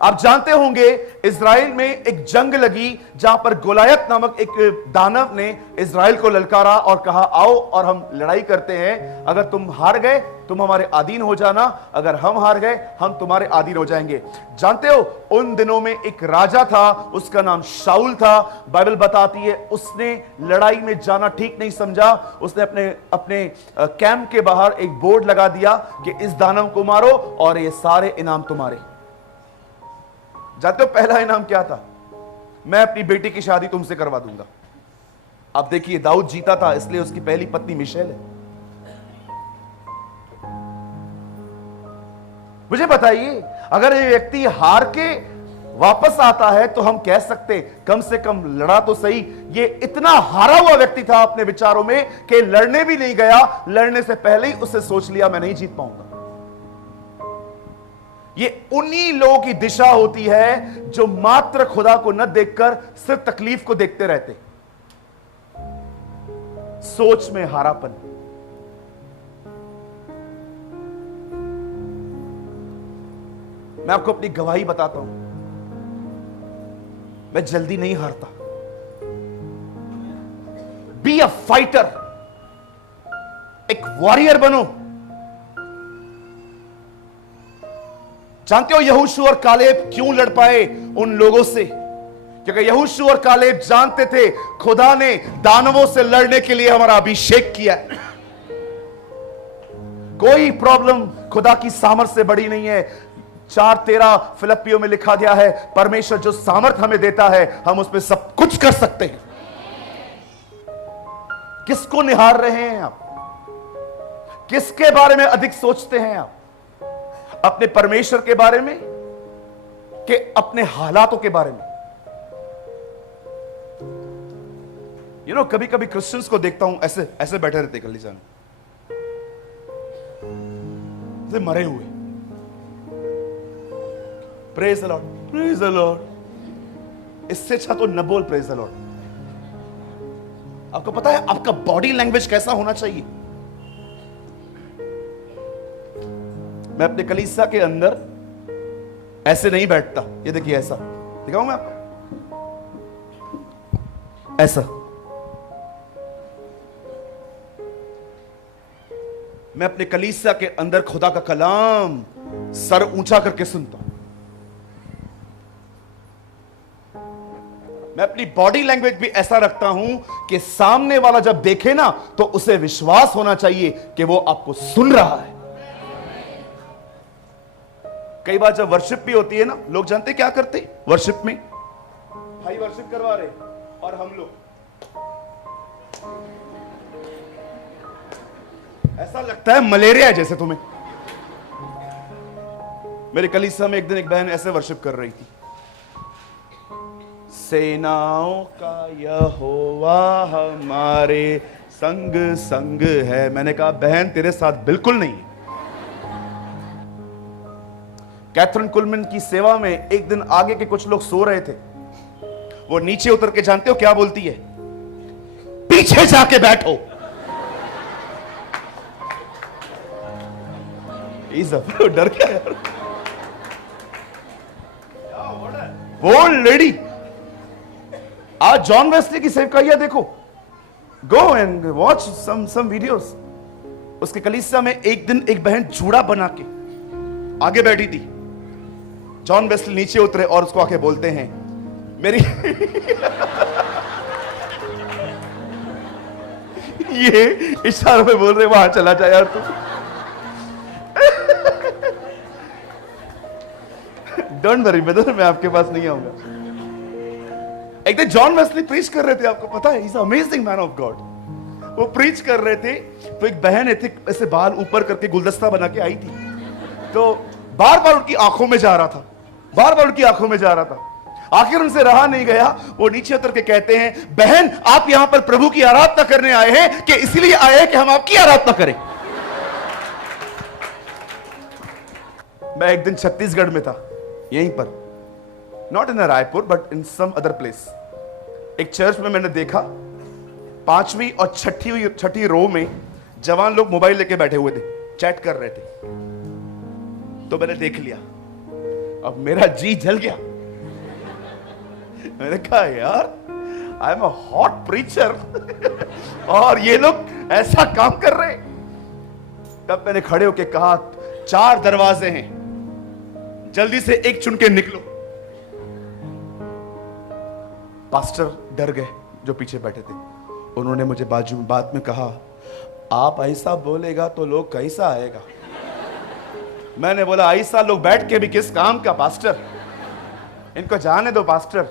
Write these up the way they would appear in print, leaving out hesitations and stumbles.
आप जानते होंगे इज़राइल में एक जंग लगी जहां पर गोलायत नामक एक दानव ने इज़राइल को ललकारा और कहा आओ और हम लड़ाई करते हैं, अगर तुम हार गए तुम हमारे अधीन हो जाना, अगर हम हार गए हम तुम्हारे अधीन हो जाएंगे। जानते हो उन दिनों में एक राजा था, उसका नाम शाऊल था। बाइबल बताती है उसने लड़ाई में जाना ठीक नहीं समझा, उसने अपने अपने कैंप के बाहर एक बोर्ड लगा दिया कि इस दानव को मारो और ये सारे इनाम तुम्हारे। जानते हो पहला इनाम क्या था? मैं अपनी बेटी की शादी तुमसे करवा दूंगा। अब देखिए दाऊद जीता था इसलिए उसकी पहली पत्नी मिशेल है। मुझे बताइए अगर ये व्यक्ति हार के वापस आता है तो हम कह सकते कम से कम लड़ा तो सही। ये इतना हारा हुआ व्यक्ति था अपने विचारों में कि लड़ने भी नहीं गया, लड़ने से पहले ही उससे सोच लिया मैं नहीं जीत पाऊंगा। ये उन्हीं लोगों की दिशा होती है जो मात्र खुदा को न देखकर सिर्फ तकलीफ को देखते रहते। सोच में हारापन। मैं आपको अपनी गवाही बताता हूं, मैं जल्दी नहीं हारता। बी अ फाइटर, एक वॉरियर बनो। जानते हो यहोशू और कालेब क्यों लड़ पाए उन लोगों से? क्योंकि यहोशू और कालेब जानते थे खुदा ने दानवों से लड़ने के लिए हमारा अभिषेक किया है। कोई प्रॉब्लम खुदा की सामर्थ से बड़ी नहीं है। 4:13 फिलिप्पियों में लिखा गया है परमेश्वर जो सामर्थ हमें देता है हम उसमें सब कुछ कर सकते हैं। किसको निहार रहे हैं आप? किसके बारे में अधिक सोचते हैं आप? अपने परमेश्वर के बारे में कि अपने हालातों के बारे में? कभी कभी क्रिश्चियंस को देखता हूं ऐसे ऐसे बैठे रहते कलीसिया में, मरे हुए। Praise the Lord, praise the Lord. इससे अच्छा तो न बोल प्रेज द लॉर्ड। आपको पता है आपका बॉडी लैंग्वेज कैसा होना चाहिए? मैं अपने कलीसिया के अंदर ऐसे नहीं बैठता। ये देखिए ऐसा दिखाऊं मैं आपको, ऐसा। मैं अपने कलीसिया के अंदर खुदा का कलाम सर ऊंचा करके सुनता हूं। मैं अपनी बॉडी लैंग्वेज भी ऐसा रखता हूं कि सामने वाला जब देखे ना तो उसे विश्वास होना चाहिए कि वो आपको सुन रहा है। कई बार जब वर्शिप भी होती है ना, लोग जानते क्या करते वर्शिप में? भाई वर्शिप करवा रहे और हम लोग ऐसा लगता है मलेरिया है जैसे तुम्हें। मेरे कलीसिया में एक दिन एक बहन ऐसे वर्शिप कर रही थी, सेनाओं का यहोवा हमारे संग संग है। मैंने कहा बहन तेरे साथ बिल्कुल नहीं। कैथरीन कुलमन की सेवा में एक दिन आगे के कुछ लोग सो रहे थे, वो नीचे उतर के जानते हो क्या बोलती है? पीछे जाके बैठो। डर क्या यार? वो लेडी आज जॉन वेस्ली की सेवकाइया देखो, go and watch some videos. उसके कलीसिया में एक दिन एक बहन जूड़ा बना के आगे बैठी थी। जॉन वेस्ली नीचे उतरे और उसको आके बोलते हैं मेरी ये इशारों में बोल रहे वहां चला जा यार तू। डोंट वरी ब्रदर, मैं आपके पास नहीं आऊंगा। एक दिन जॉन वेस्ली प्रीच कर रहे थे, आपको पता है, he is amazing man of God. वो प्रीच कर रहे थे तो एक बहन ऐसे बाल ऊपर करके गुलदस्ता बना के आई थी, तो बार बार उनकी आंखों में जा रहा था, बार बार उनकी आंखों में जा रहा था। आखिर उनसे रहा नहीं गया, वो नीचे उतर के कहते हैं बहन आप यहां पर प्रभु की आराधना करने आए हैं कि इसलिए आए हैं कि हम आपकी आराधना करें? मैं एक दिन छत्तीसगढ़ में था, यहीं पर, not in Raipur but in some other place. एक चर्च में मैंने देखा 5वीं और 6ठी रो में जवान लोग मोबाइल लेके बैठे हुए थे, चैट कर रहे थे। तो मैंने देख लिया अब मेरा जी जल गया। मैंने कहा यार, I am a hot preacher और ये लोग ऐसा काम कर रहे। तब मैंने खड़े होके कहा, 4 दरवाजे हैं, जल्दी से एक चुन के निकलो। पास्टर डर गए जो पीछे बैठे थे। उन्होंने मुझे बाजू में बात में कहा, आप ऐसा बोलेगा तो लोग कैसा आएगा। मैंने बोला, ऐसा लोग बैठ के भी किस काम का पास्टर, इनको जाने दो पास्टर।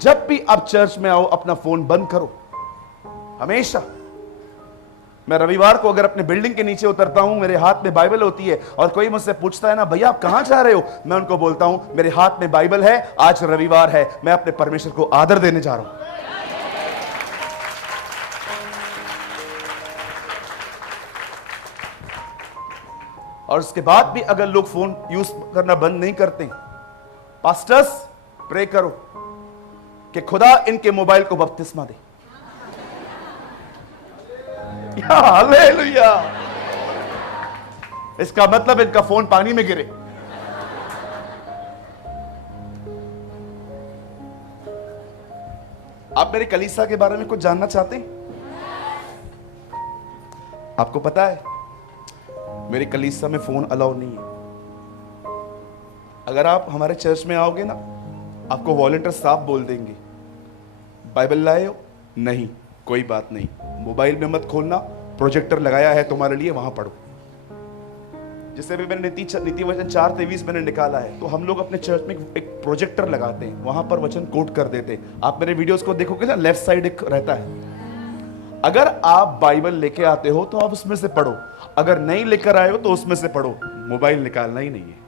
जब भी आप चर्च में आओ अपना फोन बंद करो, हमेशा। मैं रविवार को अगर अपने बिल्डिंग के नीचे उतरता हूं, मेरे हाथ में बाइबल होती है और कोई मुझसे पूछता है ना, भैया आप कहां जा रहे हो, मैं उनको बोलता हूं मेरे हाथ में बाइबल है, आज रविवार है, मैं अपने परमेश्वर को आदर देने जा रहा हूं। और उसके बाद भी अगर लोग फोन यूज करना बंद नहीं करते, पास्टर्स प्रे करो कि खुदा इनके मोबाइल को बपतिस्मा दे। हालेलुया। इसका मतलब इनका फोन पानी में गिरे। आप मेरे कलीसिया के बारे में कुछ जानना चाहते हैं? आपको पता है मेरे कलीसिया में फोन अलाउ नहीं है। अगर आप हमारे चर्च में आओगे ना, आपको वॉलंटियर साहब बोल देंगे, बाइबल लाए हो? नहीं, कोई बात नहीं, मोबाइल में मत खोलना, प्रोजेक्टर लगाया है तुम्हारे लिए, वहां पढ़ो। जिससे भी मैंने नीति वचन 4:23 मैंने निकाला है, तो हम लोग अपने चर्च में एक प्रोजेक्टर लगाते हैं, वहां पर वचन कोट कर देते हैं। आप मेरे वीडियोस को देखोगे ना, लेफ्ट साइड एक रहता है। अगर आप बाइबल लेके आते हो तो आप उसमें से पढ़ो, अगर नहीं लेकर आए हो तो उसमें से पढ़ो, मोबाइल निकालना ही नहीं है।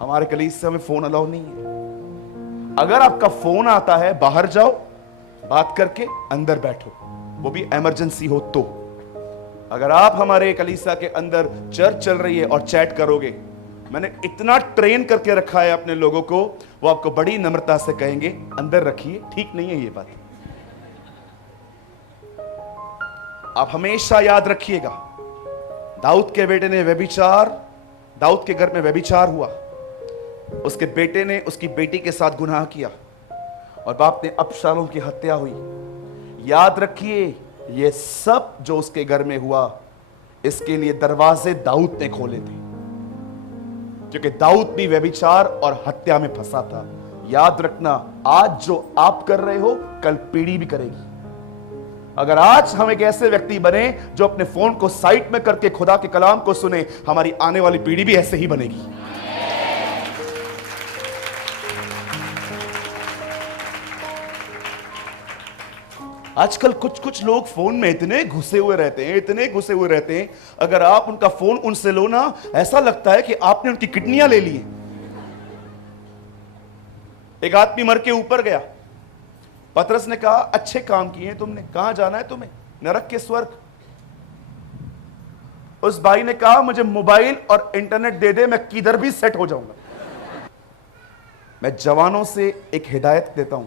हमारे कलीसिया में फोन अलाउ नहीं है। अगर आपका फोन आता है, बाहर जाओ, बात करके अंदर बैठो, वो भी इमरजेंसी हो तो। अगर आप हमारे कलीसिया के अंदर चर्च चल रही है और चैट करोगे, मैंने इतना ट्रेन करके रखा है अपने लोगों को, वो आपको बड़ी नम्रता से कहेंगे अंदर रखिए, ठीक नहीं है ये बात। आप हमेशा याद रखिएगा, दाऊद के बेटे ने व्यभिचार, दाऊद के घर में व्यभिचार हुआ, उसके बेटे ने उसकी बेटी के साथ गुनाह किया और बाप ने अबशालोम की हत्या हुई। याद रखिए, ये सब जो उसके घर में हुआ, इसके लिए दरवाजे दाऊद ने खोले थे, क्योंकि दाऊद भी व्यभिचार और हत्या में फंसा था। याद रखना, आज जो आप कर रहे हो, कल पीढ़ी भी करेगी। अगर आज हम एक ऐसे व्यक्ति बने जो अपने फोन को साइड में करके खुदा के कलाम को सुने, हमारी आने वाली पीढ़ी भी ऐसे ही बनेगी। आजकल कुछ लोग फोन में इतने घुसे हुए रहते हैं, अगर आप उनका फोन उनसे लो ना, ऐसा लगता है कि आपने उनकी किडनियां ले ली। एक आदमी मर के ऊपर गया, पतरस ने कहा, अच्छे काम किए तुमने, कहां जाना है तुम्हें? नरक के स्वर्ग। उस भाई ने कहा, मुझे मोबाइल और इंटरनेट दे दे, मैं किधर भी सेट हो जाऊंगा। मैं जवानों से एक हिदायत देता हूं,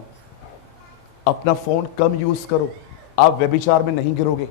अपना फोन कम यूज करो, आप व्यभिचार में नहीं गिरोगे।